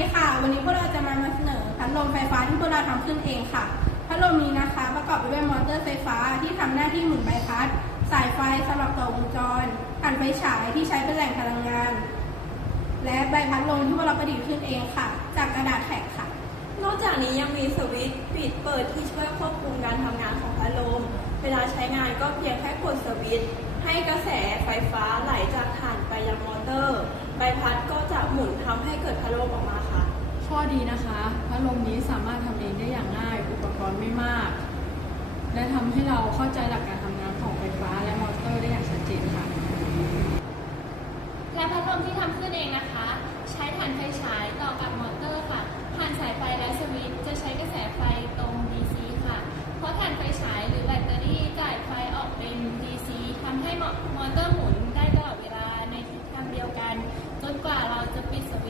ดีค่ะ วันนี้พวกเราจะมานำเสนอพัดลมไฟฟ้าที่พวกเราทำขึ้นเองค่ะ พัดลมนี้นะคะประกอบไปด้วยมอเตอร์ไฟฟ้าที่ทำหน้าที่หมุนใบพัด สายไฟสำหรับต่อวงจรผ่านไฟฉายที่ใช้เป็นแหล่งพลังงาน และใบพัดลมที่พวกเราประดิษฐ์ขึ้นเองค่ะ จากกระดาษแข็งค่ะ นอกจากนี้ยังมีสวิตช์ปิดเปิดที่ช่วยควบคุมการทำงานของพัดลม เวลาใช้งานก็เพียงแค่กดสวิตช์ให้กระแสไฟฟ้าไหลจากฐานไปยังมอเตอร์ ใบพัดก็จะหมุนทำให้เกิดพัดลมออกมา ข้อดีนะคะพัดลมนี้สามารถทำเองได้อย่างง่าย อุปกรณ์ไม่มาก และทำให้เราเข้าใจหลักการทำงานของไฟฟ้าและมอเตอร์ได้อย่างชัดเจนค่ะ และพัดลมที่ทำขึ้นเองนะคะ ใช้ถ่านไฟฉายต่อกับมอเตอร์ค่ะผ่านสายไฟและสวิตช์จะใช้กระแสไฟตรง DC ค่ะ เพราะถ่านไฟฉายหรือแบตเตอรี่จ่ายไฟออกเป็น DC ทำให้มอเตอร์หมุนได้ตลอดเวลาในทิศทางเดียวกัน จนกว่าเราจะปิดสวิต